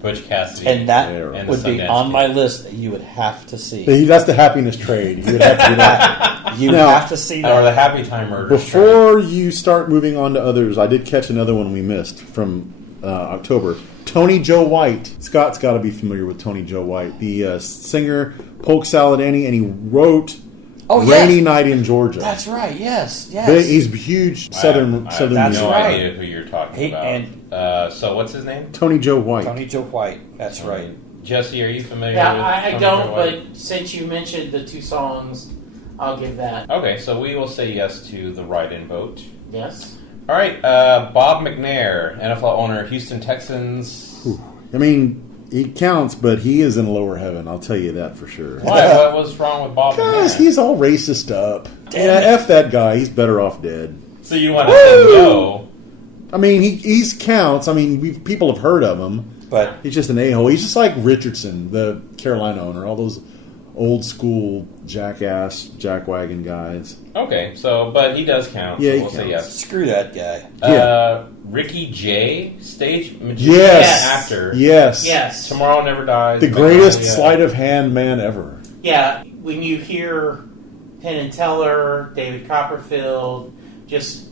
Butch Cassidy, And that and would the be Sundance on Kid. my list that you would have to see. That's the happiness trade. You would have to do that. You Now, have to see that. Or the Happy Time Murders. Before you start moving on to others, I did catch another one we missed from October. Tony Joe White. Scott's got to be familiar with Tony Joe White, the singer, Polk Salad Annie, and he wrote Rainy Night in Georgia. That's right. Yes. He's a huge Southern. I have no right. idea who you're talking about. So what's his name? Tony Joe White. Tony Joe White. That's right. Jesse, are you familiar Yeah, with I Tony don't, Joe White? but since you mentioned the two songs, I'll give that. Okay, so we will say yes to the write-in vote. Yes. All right, Bob McNair, NFL owner, Houston Texans. I mean, he counts, but he is in lower heaven. I'll tell you that for sure. Why? What was wrong with Bob Because McNair? he's all racist up. F that guy. He's better off dead. So you want to say no? I mean, he's counts. I mean, people have heard of him, but he's just an a-hole. He's just like Richardson, the Carolina owner. All those old school jackass jackwagon guys. Okay, but he does count. Yeah, so he we'll say counts. yes. Screw that guy. Ricky Jay, stage magician actor. Yes. Tomorrow Never Dies. The greatest sleight of hand man ever. Yeah, when you hear Penn and Teller, David Copperfield, just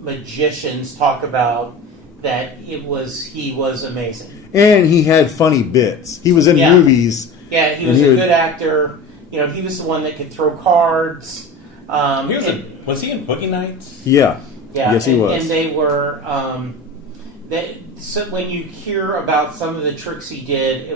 magicians talk about that, he was amazing. And he had funny bits. He was in movies. Yeah, he was a good actor. He was the one that could throw cards. Was he in Boogie Nights? Yeah. Yes, he was. And they were. So when you hear about some of the tricks he did,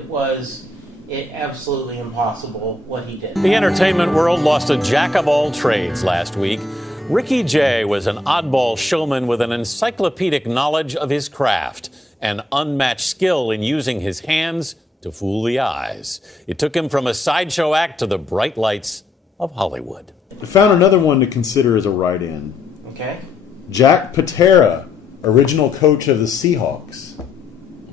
it absolutely impossible what he did. The entertainment world lost a jack of all trades last week. Ricky Jay was an oddball showman with an encyclopedic knowledge of his craft and unmatched skill in using his hands to fool the eyes. It took him from a sideshow act to the bright lights of Hollywood. I found another one to consider as a write-in. Okay. Jack Patera, original coach of the Seahawks.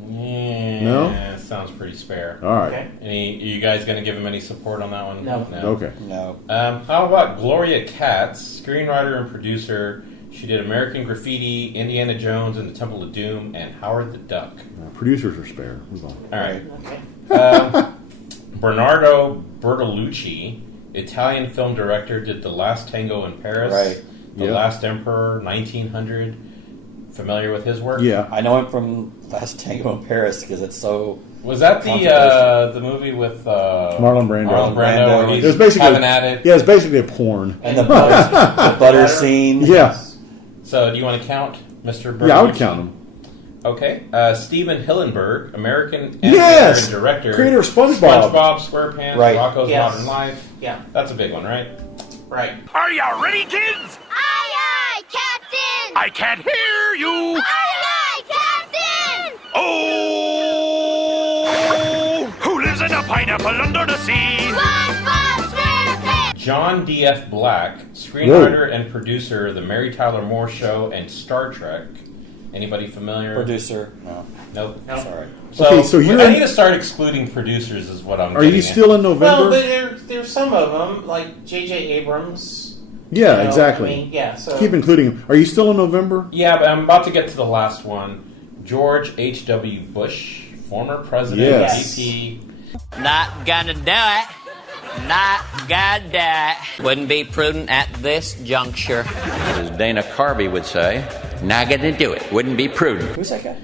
Yeah, No? sounds pretty spare. All right. Okay. Are you guys going to give him any support on that one? No. Okay. No. How about Gloria Katz, screenwriter and producer? She did American Graffiti, Indiana Jones and the Temple of Doom, and Howard the Duck. Producers are spare. Move on. All right. Okay. Bernardo Bertolucci, Italian film director, did The Last Tango in Paris. Right. The Yeah. Last Emperor, 1900. Familiar with his work? Yeah. I know him from Last Tango in Paris because it's so. Was that the movie with Marlon Brando. Marlon Brando, where It he's was basically having at it? Yeah, it's basically a porn. And the butter scene. Yeah. So, do you want to count Mr. Berg? Yeah, I would count him. Okay. Steven Hillenburg, American Yes! animator and director. Creator of SpongeBob. SpongeBob, SquarePants, Right. Rocko's Yes. Modern Life. Yeah. That's a big one, right? Right. Are you ready, kids? Aye, aye, Captain! I can't hear you. Aye, aye, Captain! Oh! Who lives in a pineapple under the sea? SpongeBob SquarePants! John D.F. Black, screenwriter and producer of The Mary Tyler Moore Show and Star Trek. Anybody familiar? Producer. No. Nope. Sorry. So, Okay, so you're I in- need to start excluding producers is what I'm Are getting you still in Well, November? but there's some of them, like J.J. Abrams. Yeah, you know, exactly. I mean, yeah, so. Keep including him. Are you still in November? Yeah, but I'm about to get to the last one. George H.W. Bush, former president, Yes. VP. Not gonna do it. Not gonna do it. Wouldn't be prudent at this juncture. As Dana Carvey would say, not gonna do it. Wouldn't be prudent. Who's that guy?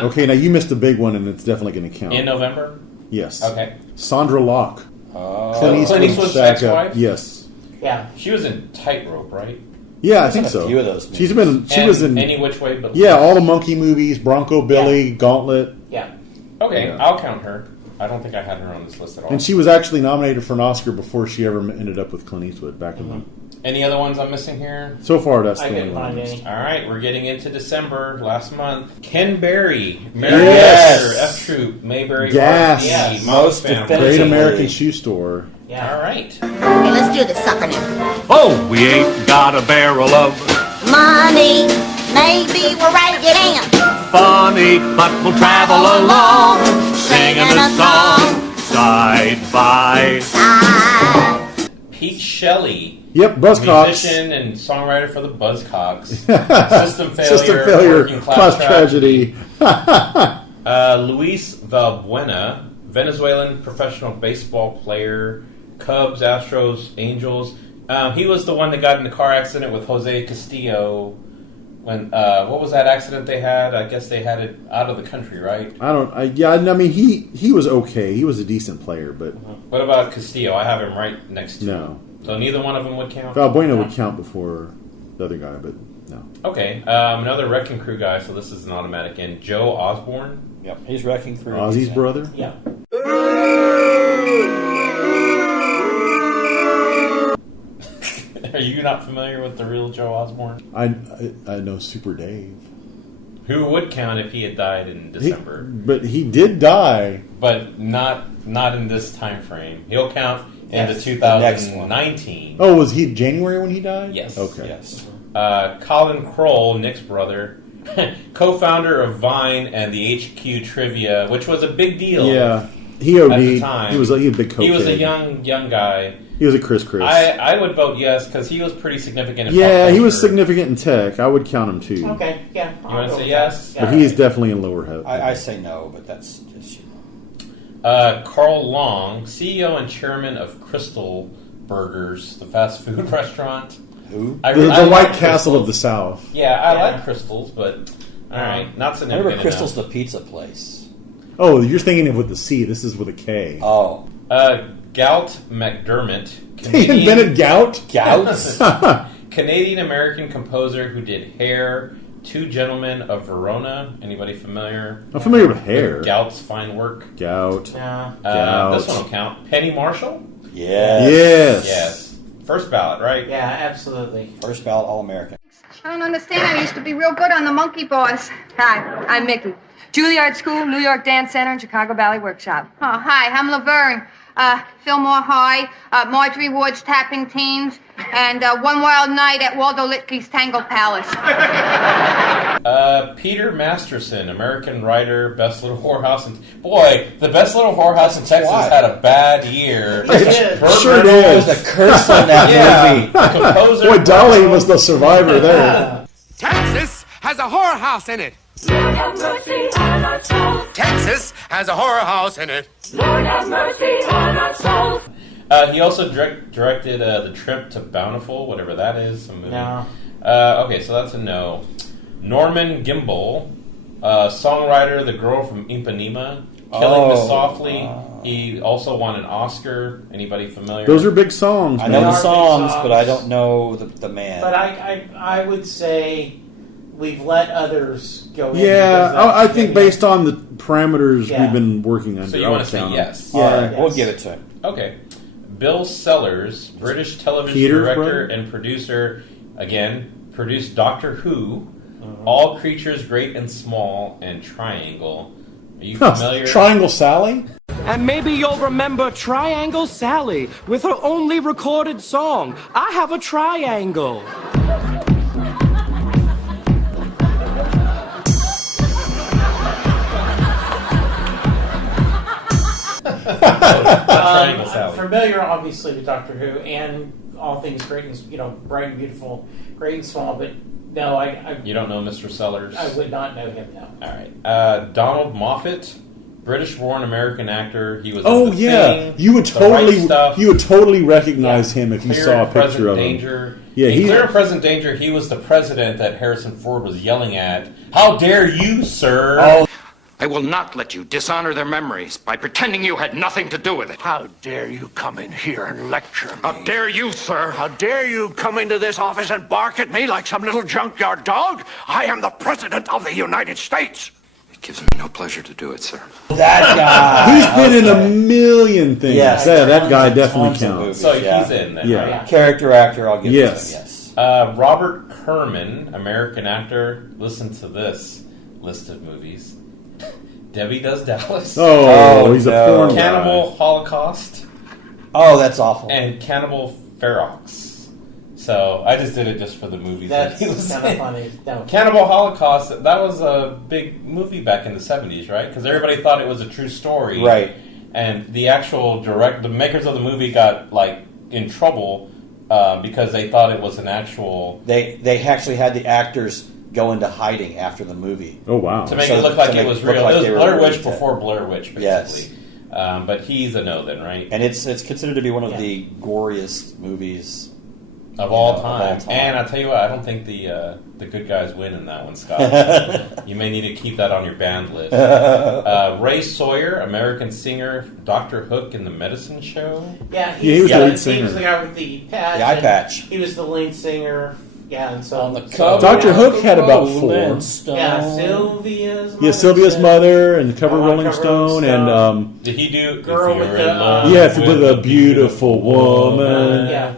Okay, now you missed a big one, and it's definitely going to count. In November? Yes. Okay. Sandra Locke. Clint Eastwood's ex-wife? Yes. Yeah. She was in Tightrope, right? Yeah, I She's in think a so. few of those She And was in Any Which Way But Yeah, Loose. all the monkey movies, Bronco Billy, Gauntlet. Yeah. Okay, Yeah. I'll count her. I don't think I had her on this list at all. And she was actually nominated for an Oscar before she ever ended up with Clint Eastwood back in the... Any other ones I'm missing here? So far, that's I the couldn't only one. find any. All right, we're getting into December, last month. Ken Berry, Mary Yes. Astor, F Troop, Mayberry, Gas. RC, Yes. Most Family. Great American Shoe Store. Yeah. All right. Hey, let's do this sucker now. Oh, we ain't got a barrel of Money, maybe we're right at your hand. funny, but we'll travel along, singing a song side by side. Pete Shelley. Yep, Buzzcocks. Musician and songwriter for the Buzzcocks. System Failure. System Failure. Working Class Tragedy. Luis Valbuena, Venezuelan professional baseball player, Cubs, Astros, Angels. He was the one that got in the car accident with Jose Castillo. When what was that accident they had? I guess they had it out of the country, right? I mean, he was okay. He was a decent player, but... What about Castillo? I have him right next to him. No. So neither one of them would count? Valbuena would count before the other guy, but no. Okay, another Wrecking Crew guy, so this is an automatic end. Joe Osborne. Yep, he's Wrecking Crew. Ozzy's brother? Yeah. Are you not familiar with the real Joe Osborne? I know Super Dave. Who would count if he had died in December? But he did die. But not in this time frame. He'll count in Yes, the the next one. 2019. Oh, was he January when he died? Yes. Okay. Yes. Colin Kroll, Nick's brother, co-founder of Vine and the HQ Trivia, which was a big deal. Yeah. He OD'd. At the time. He was a big cokehead. He was a young guy. He was a Chris. I would vote yes because he was pretty significant. In Yeah, pop he was culture. significant in tech. I would count him too. Okay, yeah. You want to say yes? But he is definitely in lower head. I say no, but that's just... Carl Long, CEO and chairman of Crystal Burgers, the fast food restaurant. Who? I The like White Castle Crystals. of the South. Yeah, I like Crystals, but all right, not I significant remember Crystal's enough. the pizza place. Oh, you're thinking of with the C. This is with a K. Oh. Gout McDermott. He invented gout? Gout? Canadian-American composer who did Hair, Two Gentlemen of Verona. Anybody familiar? I'm familiar with Hair. Gout's fine work. Gout. Yeah. Gout. This one will count. Penny Marshall? Yes. Yes. First ballot, right? Yeah, absolutely. First ballot All-American. I don't understand. I used to be real good on the Monkey Bars. Hi, I'm Mickey. Juilliard School, New York Dance Center, and Chicago Ballet Workshop. Oh, hi, I'm Laverne. Fillmore High, Marjorie Ward's Tapping Teens, and One Wild Night at Waldo Litkey's Tango Palace. Peter Masterson, American writer, Best Little Whorehouse. Boy, the Best Little Whorehouse in Texas had a bad year. Sure did. There's a curse on that movie. The composer. Boy, Dolly was the survivor there. Texas has a whorehouse in it. Lord have mercy on our souls. Texas has a whorehouse in it. Lord have mercy on our souls. He also directed The Trip to Bountiful, whatever that is. A movie. No. Okay, so that's a no. Norman Gimbel, songwriter, the girl from Ipanema, Killing Me Softly. He also won an Oscar. Anybody familiar? Those are big songs. I know man. the songs, but I don't know the man. But I would say we've let others go in. Yeah, because I think based on the parameters Yeah. we've been working under. So you I want would to say count yes? them. Yeah, All right, we'll give it to him. Okay. Bill Sellers, British television Peter's director brother? and producer, again, produced Doctor Who, All Creatures Great and Small, and Triangle. Are you familiar? Triangle Sally? And maybe you'll remember Triangle Sally with her only recorded song, I Have a Triangle. I'm familiar, obviously, with Doctor Who and all things great and bright and beautiful, great and small. But no, I You don't know Mr. Sellers? I would not know him. No. All right. Donald Moffat, British-born American actor. He was. Oh in The yeah, Thing, you would The Right Stuff, totally recognize him if you Clear saw a and Present picture of him. Danger. Yeah, in Clear and Present Danger, he was the president that Harrison Ford was yelling at. How dare you, sir? I will not let you dishonor their memories by pretending you had nothing to do with it. How dare you come in here and lecture me? How dare you, sir? How dare you come into this office and bark at me like some little junkyard dog? I am the President of the United States. It gives me no pleasure to do it, sir. That guy. He's been in a million things. Yes, that guy tons definitely of counts. movies, So yeah. he's in then, Yeah. right? Character actor, I'll give Yes. it to him, yes. Robert Kerman, American actor. Listen to this list of movies. Debbie Does Dallas. Oh, he's a porn guy. Cannibal Holocaust. Oh, that's awful. And Cannibal Ferox. So I just did it just for the movies That's that he was kind of in. funny. No. Cannibal Holocaust, that was a big movie back in the 70s, right? Because everybody thought it was a true story. Right. And the actual the makers of the movie got, in trouble because they thought it was an actual... They actually had the actors go into hiding after the movie. Oh, wow. To make it look like it was real. Like It was they were Blair really Witch before Blair Witch, basically. Yes. But he's a no then, right? And it's considered to be one of the goriest movies Of all time. And I tell you what, I don't think the good guys win in that one, Scott. You may need to keep that on your banned list. Ray Sawyer, American singer, Dr. Hook in the Medicine Show. Yeah, he was the lead He singer. was the guy with the patch. The eye and patch. He was the lead singer. Yeah, and so On the cover. Dr. Hook had about 4. Yeah, Sylvia's mother. Yeah, Sylvia's mother and the cover Oh, Rolling cover Stone Rolling and Did he do Girl If You're with in the, Love yeah, with a beautiful woman. Yeah.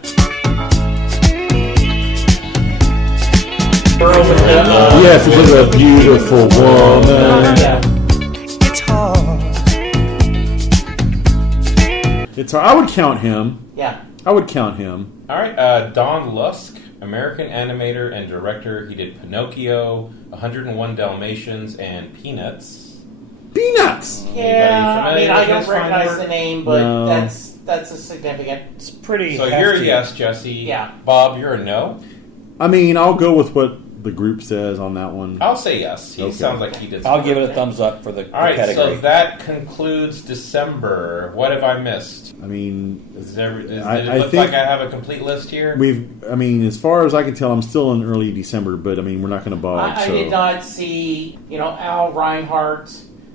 Girl with the Yes, with a beautiful woman. Yeah. It's hard. It's I would count him. Yeah. I would count him. All right, Don Lusk, American animator and director. He did Pinocchio, 101 Dalmatians, and Peanuts. Peanuts. Yeah, I mean, I don't This recognize fine the word? name, but No. that's a significant. It's pretty So hefty. you're a yes, Jesse. Yeah. Bob, you're a no. I mean, I'll go with what the group says on that one. I'll say yes. He Okay. sounds like he did. I'll give it a thumbs up for the All right, category. so that concludes December. What have I missed? I mean, Did it I look think like I have a complete list here? I mean, as far as I can tell, I'm still in early December, but I mean, we're not going to bog. I so. did not see, Al Reinhardt,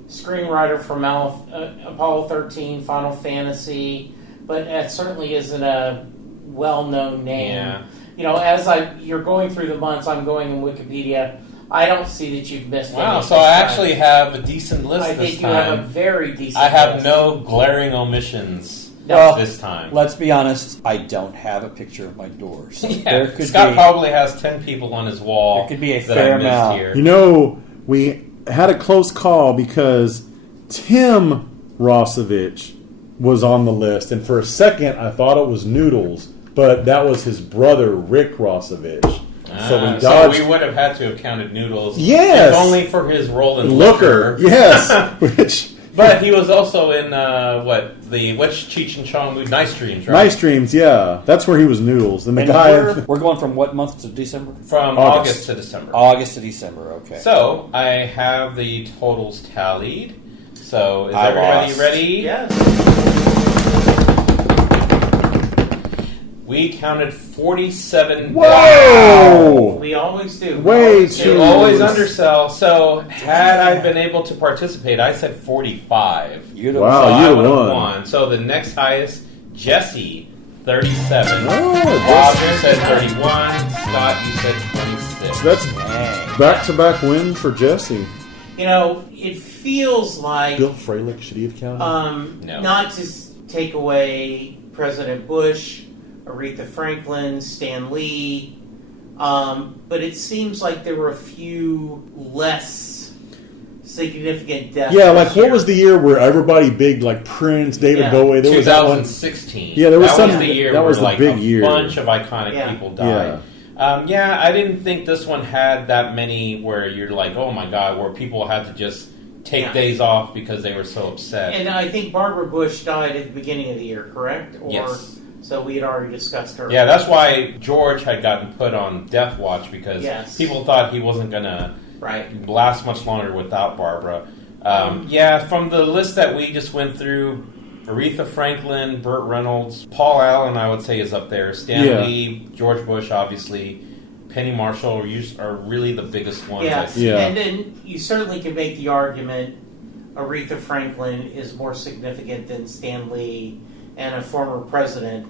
screenwriter from Apollo 13, Final Fantasy, but it certainly isn't a well-known name. Yeah. As you're going through the months, I'm going in Wikipedia. I don't see that you've missed. Wow, any so this I time. actually have a decent list I this think you time. have a very decent. I have list. no glaring omissions this time. Let's be honest. I don't have a picture of my doors. So Yeah, there could Scott be, probably has 10 people on his wall. There could be a that fair I missed amount. here. We had a close call because Tim Rossovich was on the list, and for a second I thought it was Noodles, but that was his brother Rick Rossovich. So we dodged. So we would have had to have counted Noodles. Yes. If only for his role in Looker. Yes. Which. But he was also in which Cheech and Chong movie? Nice Dreams, right? Nice Dreams, yeah. That's where he was Noodles. And the And guy. we're going from what month to December? From August to December. August to December, okay. So I have the totals tallied. So is I everybody lost. ready? Yes. We we counted 47. Whoa! We always do. Way You always undersell. So had I been able to participate, I said 45. You're the Wow, so I you would have won. won. So the next highest, Jesse, 37. Oh, Roger said 31. Scott, you said 26. So that's back-to-back wins for Jesse. You know, it feels like Bill Freilich, should he have counted? No. not to take away President Bush, Aretha Franklin, Stan Lee, but it seems like there were a few less significant deaths. Yeah, this like what year. was the year where everybody big, like Prince, David Yeah. Bowie? There was that one. 2016. Yeah, there was that some. Was the year that where was the like big a year. bunch of iconic Yeah. people died. Yeah, I didn't think this one had that many where you're like, oh my god, where people had to just take days off because they were so upset. And I think Barbara Bush died at the beginning of the year, correct? Or, Yes. So we had already discussed her. Yeah, that's why George had gotten put on Death Watch because Yes. people thought he wasn't going to Right. last much longer without Barbara. Yeah, from the list that we just went through, Aretha Franklin, Burt Reynolds, Paul Allen, I would say, is up there. Stan Yeah. Lee, George Bush, obviously. Penny Marshall are really the biggest ones. I Yes, see. and then you certainly can make the argument Aretha Franklin is more significant than Stan Lee and a former president.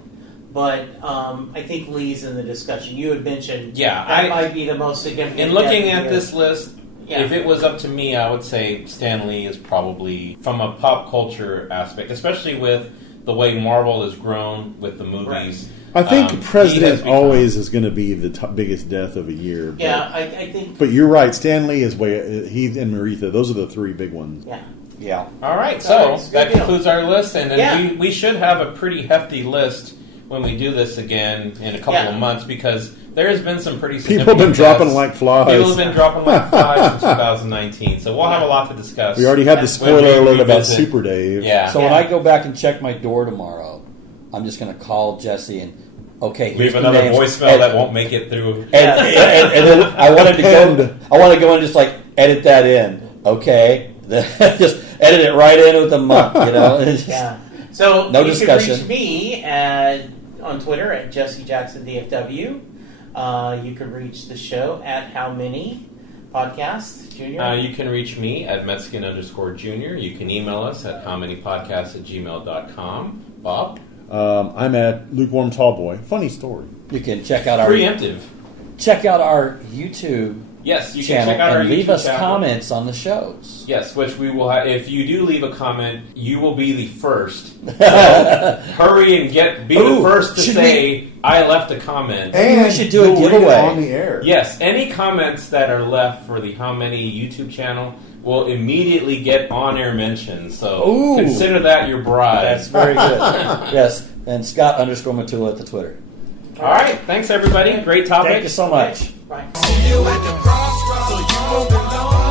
But I think Lee's in the discussion. You had mentioned that might be the most significant. In looking death of at the this year. list, if it was up to me, I would say Stan Lee is probably, from a pop culture aspect, especially with the way Marvel has grown with the movies. I think he has President become- always is going to be the biggest death of a year. But, Yeah, I think. But you're right. Stan Lee is he and Aretha. Those are the three big ones. Yeah. Yeah. All right, All so right, it's a that good deal. concludes our list, and then Yeah. we should have a pretty hefty list when we do this again in a couple of months because there has been some pretty significant People have been dropping deaths. like flies. People have been dropping like flies in 2019, so we'll have a lot to discuss. We already had the when spoiler we alert about revisit. Super Dave. Yeah. So when I go back and check my door tomorrow, I'm just going to call Jesse and here's Leave the another names. voicemail And- that won't make it through. And then I wanted to go. I want to go and just like edit that in. Okay, just edit it right in with the month. You know. It's just- Yeah. So no you discussion. can reach me on Twitter at Jesse Jackson DFW. You can reach the show at How Many Podcast Junior. You can reach me at Mexican_Junior. You can email us at howmanypodcasts@gmail.com. Bob? I'm at Lukewarm Tallboy. Funny story. You can check out our Preemptive. Check out our YouTube. Yes, you can channel check out our and leave YouTube us channel. comments on the shows. Yes, which we will have. If you do leave a comment, you will be the first. So hurry and be the first to say, I left a comment. And we should do a you'll read it giveaway on the air. Yes, any comments that are left for the How Many YouTube channel will immediately get on-air mentions. So Ooh. consider that your bride. That's very good. Yes, and Scott_Matula at the Twitter. All right, thanks everybody. Great topic. Thank you so much. Bye. See you at the crossroads, so you won't be lonely.